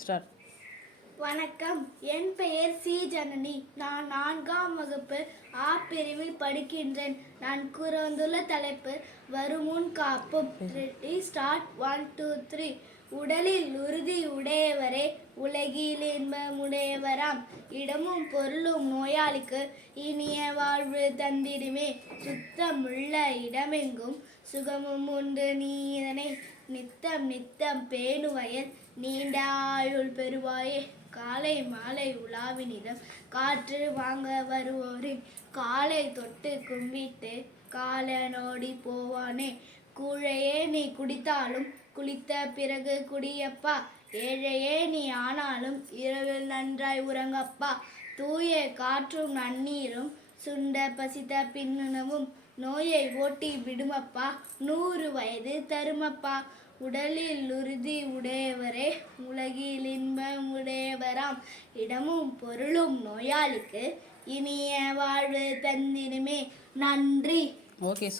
Start வணக்கம். என் பெயர் C. Janani. நான் நான்காம் வகுப்பு ஆ பிரிவில் படிக்கின்றேன். நான் கூற வந்துள்ள தலைப்பு வருமுன் காப்பும். ஸ்டார்ட் ஒன் டூ த்ரீ உடலில் உறுதி உடையவரே உலகில் இன்பமுடையவராம் இடமும் பொருளும் நோயாளிக்கு இனிய வாழ்வு தந்திடுமே. சுத்தமுள்ள இடமெங்கும் சுகமும் உண்டு நீ இதனை நித்தம் நித்தம் பேணுவயல் நீண்ட ஆயுள் பெறுவாயே. காலை மாலை உலாவினிடம் காற்று வாங்க வருவோரின். காலை தொட்டு கும்பிட்டு காலனோடி போவானே. கூழையே நீ குடித்தாலும் குளித்த பிறகு குடியப்பா. ஏழையே நீ ஆனாலும் இரவில் நன்றாய் உறங்கப்பா. தூய காற்றும் நன்னீரும் சுண்ட பசித்த பின்னுணவும் நோயை ஓட்டி விடுமப்பா. நூறு வயது தருமப்பா. உடலில் உறுதி உடையவரே உலகில் இன்பம் உடையவராம். இடமும் பொருளும் நோயாளிக்கு இனிய வாழ்வு தந்திடுமே. நன்றி. ஓகே